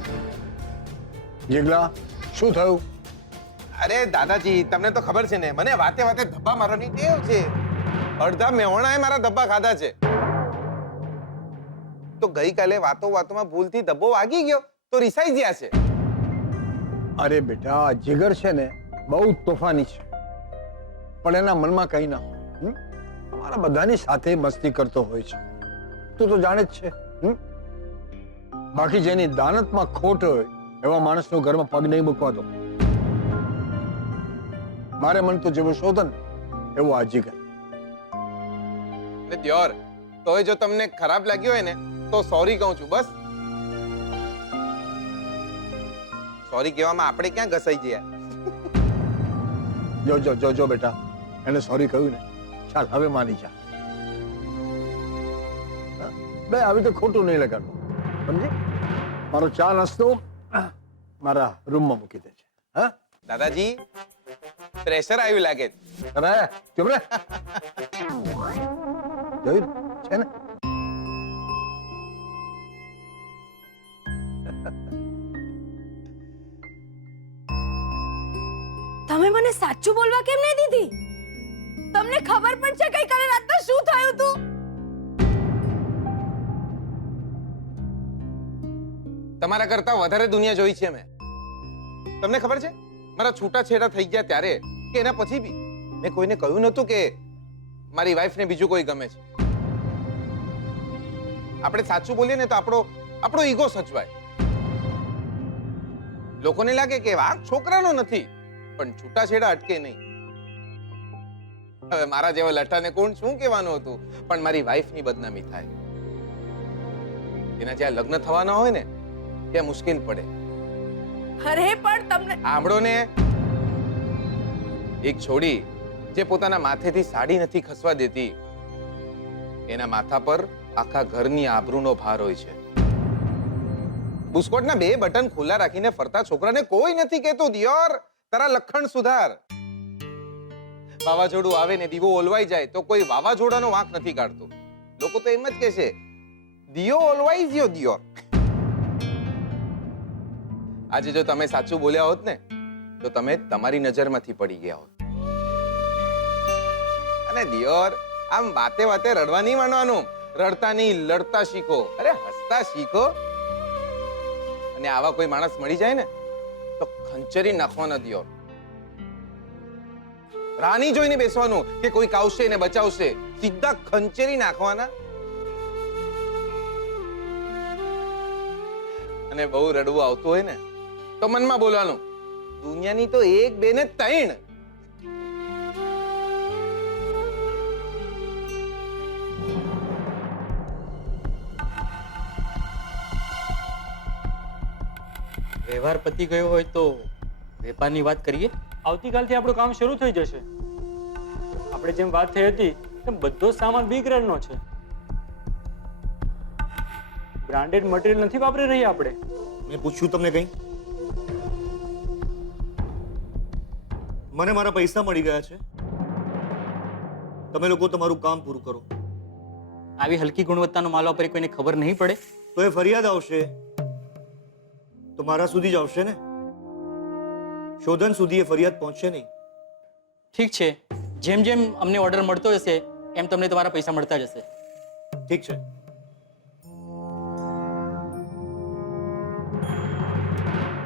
જીગલા, શું થયું? અરે દાદાજી, તમને તો ખબર છે ને, મને વાતે વાતે ધબ્બા મારવાની ટેવ છે. અડધા મેહોણાએ મારા ધબ્બા ખાધા છે. તો ગઈકાલે વાતો વાતોમાં ભૂલથી ધબ્બો વાગી ગયો તો રિસાઈ ગયા છે. અરે બેટા, જીગર છે ને બહુ તોફાની છે, પણ એના મનમાં કઈ ના હોય. અમારા બધાની સાથે મસ્તી કરતો હોય છે, તું તો જાણે જ છે. બાકી જેની દાનતમાં ખોટ હોય એવા માણસનો ઘરમાં પગ નહીં મૂકવા દો. મારે મન તો જેવું શોધન એવું આ જીગર. દિયોર, તોય જો તમને ખરાબ લાગ્યો હોય ને તો સોરી કહું છું, બસ. સોરી કહેવામાં આપણે ક્યાં ઘસાઈ ગયા? જો બેટા, એને સોરી કહ્યું ને, ચાલ હવે માની જા. બે આવી તો ખોટું નહીં લગાડવું, સમજી? મારો ચા નાસ્તો મારા રૂમમાં મૂકી દેજે. હા દાદાજી, પ્રેશર આવ્યું લાગે. અરે ચૂપ રે. જોયું છે ને? તમે મને સાચું બોલવા કેમ નહીં દીધી? તમને ખબર પણ છે ગઈકાલે રાતના શું થયું હતું? તમારા કરતા વધારે દુનિયા જોઈ છે મેં. તમને ખબર છે, મારા છૂટાછેડા થઈ ગયા ત્યારે કે એના પછી બી મેં કોઈને કહ્યું નતું કે મારી વાઈફને બીજું કોઈ ગમે છે. આપણે સાચું બોલીએ ને તો આપણો ઈગો સચવાય. લોકોને લાગે કે વાંક છોકરાનો નથી, પણ છૂટાછેડા અટકે નહીં. હવે મારા જેવા લઠ્ઠાને કોણ શું કહેવાનું હતું, પણ મારી વાઈફની બદનામી થાય. એના જ્યાં લગ્ન થવાના હોય ને ત્યાં મુશ્કેલ પડે. અરે પણ તમને સાંભળો ને, એક છોડી જે પોતાના માથેથી સાડી નથી ખસવા દેતી, એના માથા પર આખા ઘરની આબરૂનો ભાર હોય છે. બુસ્કોટના 2 બટન ખુલ્લા રાખીને ફરતા છોકરાને કોઈ નથી કહેતું, દિયોર તારા લખણ સુધાર. વાવાઝોડું આવે ને દીવો ઓલવાઈ જાય તો કોઈ વાવાઝોડાનો વાંક નથી કાઢતું. લોકો તો એમ જ કહે છે, દિયો ઓલવાઈ ગયો દિયોર. આજે જો તમે સાચું બોલ્યા હોત ને તો તમે તમારી નજરમાંથી પડી ગયા હોત. અને દિયોર, આમ વાતે વાતે રડવા નહીં માંડવાનું. રડતા નહીં, લડતા શીખો. અરે હસતા શીખો. અને આવા કોઈ માણસ મળી જાય ને તો ખંચરી નાખવાના દિયોર. રાની જોઈને બેસવાનું કે કોઈક આવશે ને બચાવશે. સીધા ખંચેરી નાખવાના. અને બહુ રડવું આવતું હોય ને તો મનમાં બોલવાનું, દુનિયાની તો એક બે ને ત્રણ. વ્યવહાર પતી ગયો હોય તો વેપારની વાત કરીએ. આવતીકાલથી આપણું કામ શરૂ થઈ જશે. આપણે જેમ વાત થઈ હતી તેમ બધો સામાન બી ગ્રેડનો છે. બ્રાન્ડેડ મટીરિયલ નથી વાપરી રહ્યા આપણે. મેં પૂછ્યું તમને કંઈ? મને મારા પૈસા મળી ગયા છે. તમે લોકો તમારું કામ પૂરું કરો. આવી હલકી ગુણવત્તાનો માલ વાપરી કોઈને ખબર નહીં પડે તો એ ફરિયાદ આવશે તો મારા સુધી જ આવશે ને. શોધન સુધી એ ફરિયાદ પહોંચશે નહીં. ઠીક છે, જેમ જેમ અમને ઓર્ડર મળતો હશે એમ તમને તમારા પૈસા મળતા જશે. ઠીક છે.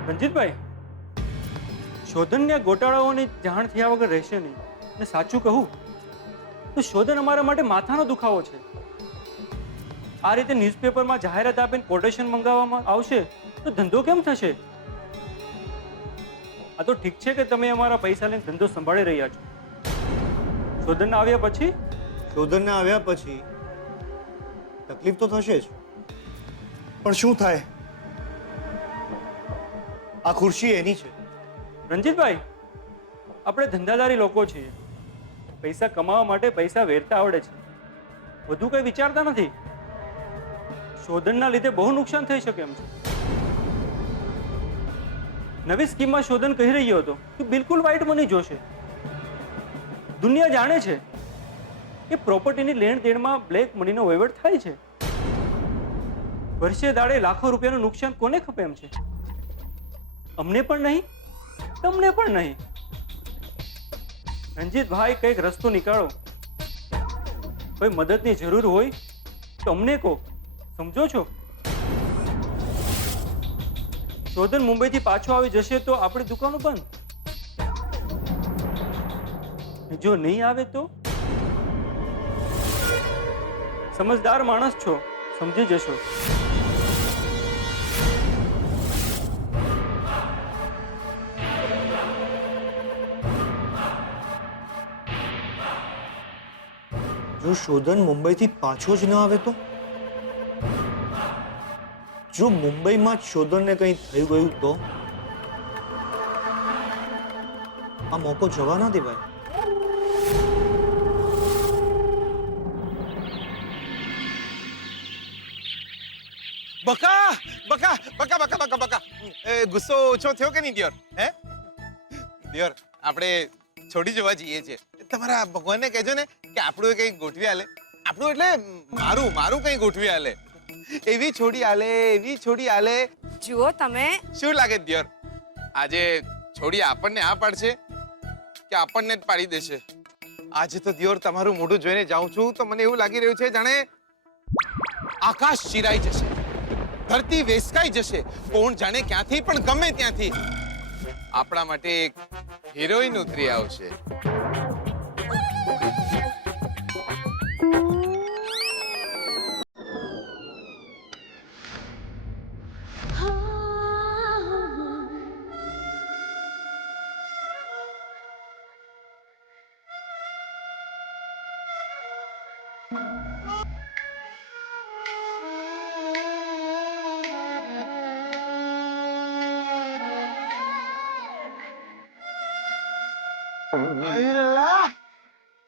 રંજીતભાઈ, શોધનને ગોટાળાઓની જાણ થયા વગર રહેશે નહીં. અને સાચું કહું તો શોધન અમારા માટે માથાનો દુખાવો છે. આ રીતે ન્યૂઝપેપરમાં જાહેરાત આપીને કોટેશન મંગાવવામાં આવશે તો ધંધો કેમ થશે? આ તો ઠીક છે કે તમે અમારા પૈસા લઈને ધંધો સંભાળી રહ્યા છો. શોધનના આવ્યા પછી તકલીફ તો થશે જ, પણ શું થાય? આ ખુરશી એની છે. રંજીતભાઈ, આપણે ધંધાદારી લોકો છીએ. પૈસા કમાવા માટે પૈસા વેરતા આવડે છે, વધુ કંઈ વિચારતા નથી. શોધનના લીધે બહુ નુકસાન થઈ શકે એમ છે. નવી સ્કીમમાં શોધન કહી રહ્યો હતો કે બિલકુલ વ્હાઇટ મની જોશે. દુનિયા જાણે છે કે પ્રોપર્ટીની લેણ દેણમાં બ્લેક મનીનો વહીવટ થાય છે. વર્ષે દાડે લાખો રૂપિયાનું નુકસાન કોને ખપે એમ છે? અમને પણ નહીં, તમને પણ નહીં. રંજીતભાઈ, કંઈક રસ્તો નીકાળો. કોઈ મદદની જરૂર હોય તો અમને કહો. સમજો છો? શોધન મુંબઈથી પાછો આવી જશે તો આપણી દુકાનો બંધ. જો નહીં આવે તો? સમજદાર માણસ છો, સમજી જશો. જો શોધન મુંબઈથી પાછો જ ન આવે તો? જો મુંબઈમાં જ શોધનને કંઈ થઈ ગયું તો? આ મોકો જવા ના દેવાય. બકા બકા બકા બકા બકા બકા ગુસ્સો ઓછો થયો કે નહીં દિયોર? હે દિયોર, આપણે છોડી જવા જઈએ છીએ. તમારા ભગવાનને કહેજો ને કે આપણું કંઈ ગોઠવી આલે. આપણું એટલે મારું કંઈ ગોઠવી આલે. એવી છોડી આલે, એવી છોડી આલે. જુઓ તમે, શું લાગે દિયોર, આજે છોડી આપણને આ પાડશે કે આપણને જ પાડી દેશે? આજે તો દિયોર તમારું મોઢું જોઈને જાઉં છું તો મને એવું લાગી રહ્યું છે જાણે આકાશ ચીરાઈ જશે, ધરતી વેસકાઈ જશે. કોણ જાણે ક્યાંથી પણ ગમે ત્યાંથી આપણા માટે એક હિરોઈન ઉતરી આવશે.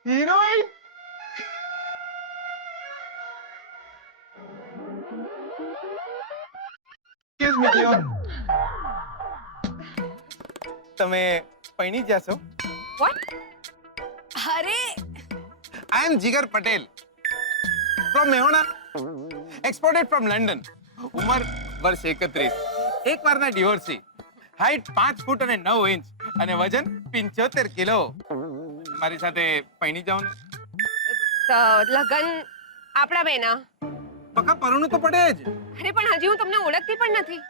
હિરોઈન તમે પૈણી જ છો? વોટ? અરે, I am Jigar Patel from Mehona, exported from London. ઉંમર વર્ષ 31, એક વારના ડિવોર્સી, હાઈટ 5 ફૂટ અને 9 ઇંચ અને વજન 75 કિલો. મારી સાથે પૈણી જાઓ ને. તો લગન આપણા બેના. પક્કા પરણું તો પડે જ. અરે પણ હજી હું તમને ઓળખતી પણ નથી.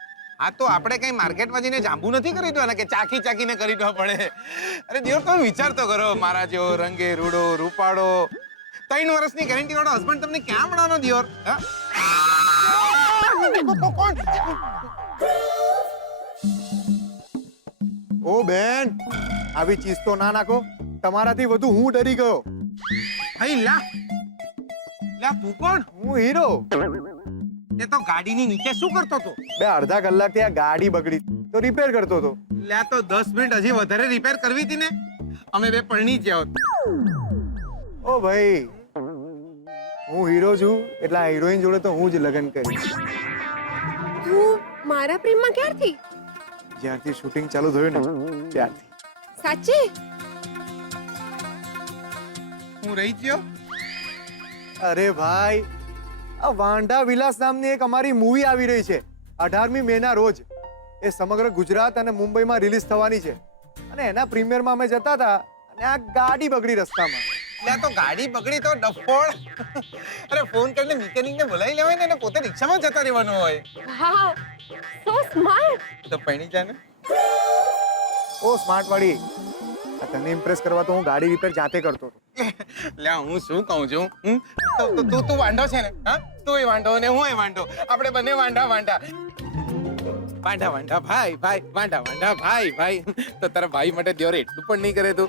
આ તો આપણે કઈ માર્કેટમાં જઈને જાંબુ નથી ખરીદવાના કે ચાખી ચાખીને ખરીદવા પડે. અરે દિયોર તમે વિચાર તો કરો, મારા જેવો રંગે રૂડો રૂપાળો 3 વર્ષની ગેરંટી વાળો હસબન્ડ તમને ક્યાં મળવાનો દિયોર? ઓ બેન, આવી ચીજ તો ના નાખો. તમારાથી વધુ હું ડરી ગયો. ભાઈ લા લા, તું કોણ? હું હીરો. તે તો ગાડીની નીચે શું કરતો હતો? બે અડધા કલાકથી આ ગાડી બગડી તો રિપેર કરતો હતો. લ્યા તો 10 મિનિટ હજી વધારે રિપેર કરવી હતી ને, અમે બે પરણી જ જાવ. ઓ ભાઈ, હું હીરો છું એટલે આ હિરોઈન જોડે તો હું જ લગ્ન કરીશ. તું મારા પ્રેમમાં ક્યારથી? જ્યારથી શૂટિંગ ચાલુ થયું ને ત્યારથી. સાચે? હું રહી ગયો. અરે ભાઈ, આ વાંઢા વિલાસ નામની એક અમારી મૂવી આવી રહી છે 18મી મેના રોજ. એ સમગ્ર ગુજરાત અને મુંબઈમાં રિલીઝ થવાની છે અને એના પ્રીમિયરમાં અમે જતા હતા અને આ ગાડી બગડી રસ્તામાં. લ્યા તો ગાડી બગડી તો ડફોડ. અરે ફોન કરીને મિકેનિકને બોલાવી લેવાય ને, એને પોતે રિક્ષામાં જતા રહેવાનું હોય. વાવ, સો સ્માર્ટ. તો પૈણી જા ને. ઓ સ્માર્ટ વાળી, આ તને ઇમ્પ્રેસ કરવા તો હું ગાડી રિપેર જાતે કરતો હતો. લ્યા હું શું કહું છું, તું વાંઢો છે ને? હા, તું એ વાંઢો ને હું એ વાંઢો, આપણે બંને વાંઢા વાંઢા વાંઢા વાંઢા ભાઈ ભાઈ વાંઢા વાંઢા ભાઈ ભાઈ. તો તારા ભાઈ માટે દિયોર એટલું પણ નહીં કરે તું.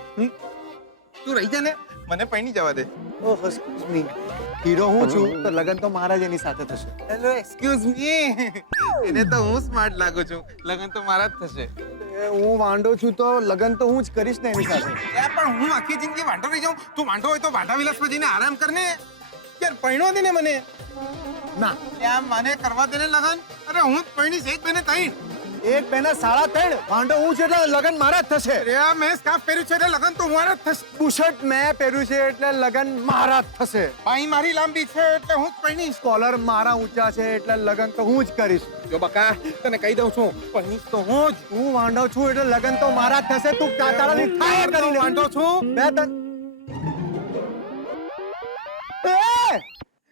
તું રહી જા ને, મને પૈણી જવા દે. ઓહ એક્સક્યુઝ મી, હીરો હું છું તો લગન તો મારા જ એની સાથે થશે. હેલો એક્સક્યુઝ મી, એને તો હું સ્માર્ટ લાગુ છું, લગન તો મારા જ થશે. હું વાંઢો છું તો લગન તો હું જ કરીશ ને એની સાથે. પણ હું આખી જિંદગી વાંઢો રહી જાઉં? તું વાંઢો હોય તો વાંઢા વિલાસમાં જઈને આરામ કરને યાર. પૈણો દે ને મને. ના, યાર મને કરવા દે ને લગન. અરે હું જ પૈણીશ, એક બેને 3. એક બેના 3.5. વાંઢો હું છું એટલે લગન મારા જ થશે. અરે આ મેં સ્કાર્ફ પહેર્યું છે એટલે લગન તો મારા જ થશે. બુશર્ટ મેં પહેર્યું છે એટલે લગન મારા જ થશે. બાઈ મારી લાંબી છે એટલે હું જ પૈણીશ. કોલર મારા ઊંચા છે એટલે લગન તો હું જ કરીશ. જો બકા, તને કહી દઉં છું, પૈણીશ તો હું જ. હું વાંઢો છું એટલે લગન તો મારા જ થશે. તું તારાની થાય કરી લે. વાંઢો છું બે તન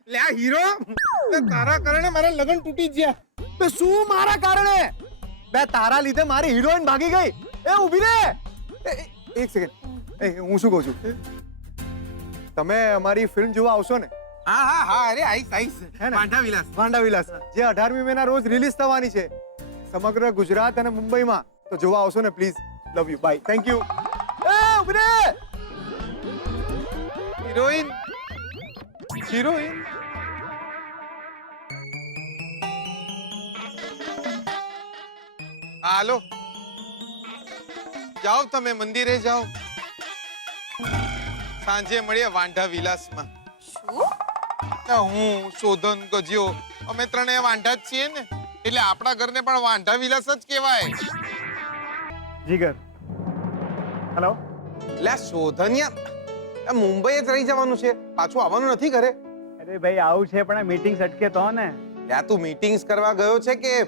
લ્યા હીરો, તારા કારણે મારા લગન તૂટી ગયા. બે શું મારા કારણે? બે તારા લીધે મારી હિરોઈન ભાગી ગઈ. એ ઊભી રે. એક સેકન્ડ, હું શું કહું છું, તમે અમારી ફિલ્મ જોવા આવશો ને? હા હા હા, અરે આઈસ આઈસ. વાંઢા વિલાસ. વાંઢા વિલાસ જે 18મી મેના રોજ રિલીઝ થવાની છે સમગ્ર ગુજરાત અને મુંબઈમાં, તો જોવા આવશો ને please. Love you, bye, thank you. એ ઊભી રે. હિરોઈન હિરોઈન હાલો, જાઓ તમે મંદિરે જાઓ. સાંજે મળીએ વાંઢા વિલાસમાં. હું શોધન ગજ્યો, અમે ત્રણે વાંઢા જ છીએ ને, એટલે આપણા ઘરને પણ વાંઢા વિલાસ જ કહેવાય. જીગર, હેલો. લે શોધનિયા, મુંબઈ જ રહી જવાનું છે, પાછું આવવાનું નથી ઘરે? અરે ભાઈ આવું છે પણ મીટિંગ અટકે તો ને. લે તું મીટિંગ્સ કરવા ગયો છે કે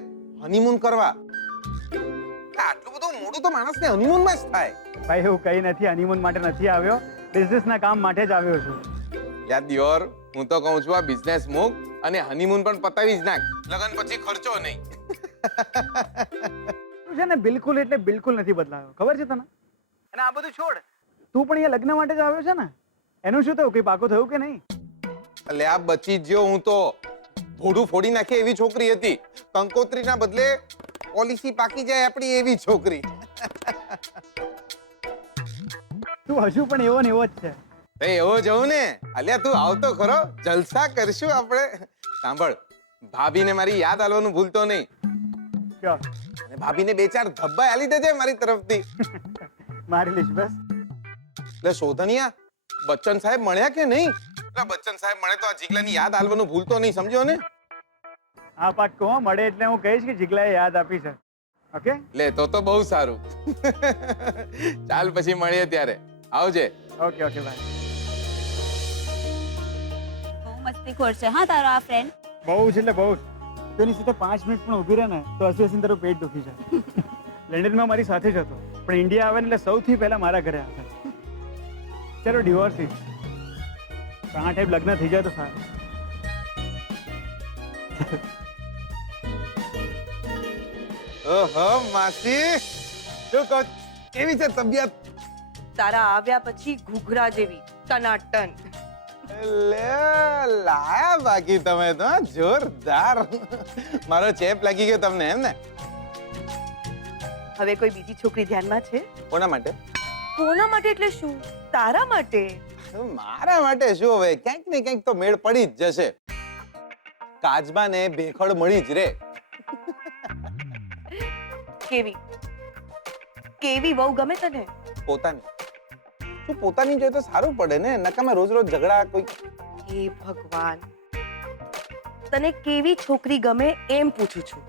હનીમૂન કરવા? આટલું બધું મોડું તો માણસને હનીમૂનમાં જ થાય. ભાઈ એવું કઈ નથી, હનીમૂન માટે નથી આવ્યો, બિઝનેસના કામ માટે જ આવ્યો છું. યાર દિયોર, હું તો કહું છું આ બિઝનેસ મૂક અને હનીમૂન પણ પતાવી જ નાખ, લગન પછી ખર્ચો નહીં. તું છે ને બિલકુલ એટલે બિલકુલ નથી બદલાયો, ખબર છે તને? અને આ બધું છોડ, તું પણ અહીંયા લગ્ન માટે જ આવ્યો છે ને? એનું શું થયું, કઈ પાકું થયું કે નહીં? એટલે આ બચી જ હું તો ભોડું ફોડી નાખે એવી છોકરી હતી, કંકોત્રીના બદલે પોલિસી પાકી જાય આપણી એવી છોકરી. તું હજુ પણ એવો ને એવો જ છે. એવો જવું ને. અલ્યા તું આવતો ખરો, જલસા કરશું આપણે. સાંભળ, ભાભીને મારી યાદ આલવાનું ભૂલતો નહીં. અને ભાભીને 2-4 ધબ્બા આલી દેજે મારી તરફથી. મારી લઈશ બસ. એટલે શોધનિયા, બચ્ચન સાહેબ મળ્યા કે નહીં? બચ્ચન સાહેબ મળે તો આ જીગલાની યાદ આલવાનું ભૂલતો નહીં, સમજ્યો ને? હા પાક્કો, મળે એટલે હું કહીશ કે જીગલાએ યાદ આપી છે. ઓકે, લે તો બહુ સારું. ચાલ પછી મળીએ ત્યારે. આવજે. Okay okay bye. બહુ મસ્તીખોર છે હા તારો આ ફ્રેન્ડ. બહુ છે એટલે બહુ. તેની સાથે 5 મિનિટ પણ ઊભી રહે ને તો હસી હસીને તારું પેટ દુખી જાય. લંડનમાં મારી સાથે જ હતો પણ ઇન્ડિયા આવે ને એટલે સૌથી પહેલા મારા ઘરે આવે. ચાલો ડિવોર્સ થઈ, પણ આ ટાઈપ લગ્ન થઈ જાય તો સારું. ઓહો માસી, શું કહો? કેવી છે તબિયત? તારા આવ્યા પછી ઘૂઘરા જેવી ટનાટન. લે લાયા બાકી તમે તો હા? જોરદાર. મારો ચેપ લાગી ગયો તમને એમ ને? હવે કોઈ બીજી છોકરી ધ્યાનમાં છે? કોના માટે? કોના માટે એટલે શું? તારા માટે. મારા માટે શું હવે? ક્યાંક ને ક્યાંક તો મેળ પડી જ જશે. કાજબા ને ભેખડ મળી જ રે. કેવી કેવી વહુ ગમે તને? પોતાની. શું પોતાની જોઈએ તો સારું પડે ને, નકામાં રોજ રોજ ઝઘડા કોઈ. હે ભગવાન, તને કેવી છોકરી ગમે એમ પૂછું છું.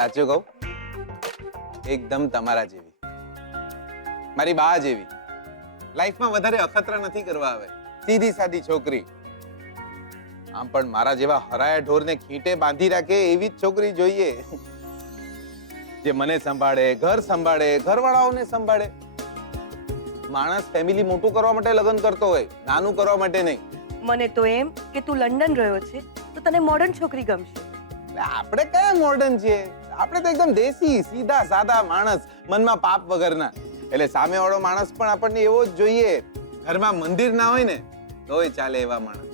સાચું કહું? એકદમ તમારા જેવી, મારી બા જેવી. લાઈફમાં વધારે અખતરા નથી કરવા આવે, સીધી સાદી છોકરી. આમ પણ મારા જેવા હરાયા ઢોરને ખીટે બાંધી રાખે એવી જ છોકરી જોઈએ, જે મને સંભાળે, ઘર સંભાળે, ઘરવાળાઓને સંભાળે. માણસ ફેમિલી મોટું કરવા માટે લગ્ન કરતો હોય, નાનું કરવા માટે નહીં. મને તો એમ કે તું લંડન રહ્યો છે તો તને મોડર્ન છોકરી ગમશે. આપણે કયા મોડર્ન છીએ? આપણે તો એકદમ દેશી, સીધા સાદા માણસ, મનમાં પાપ વગરના. એટલે સામેવાળો માણસ પણ આપણને એવો જ જોઈએ. ઘરમાં મંદિર ના હોય ને તોય ચાલે એવા માણસ.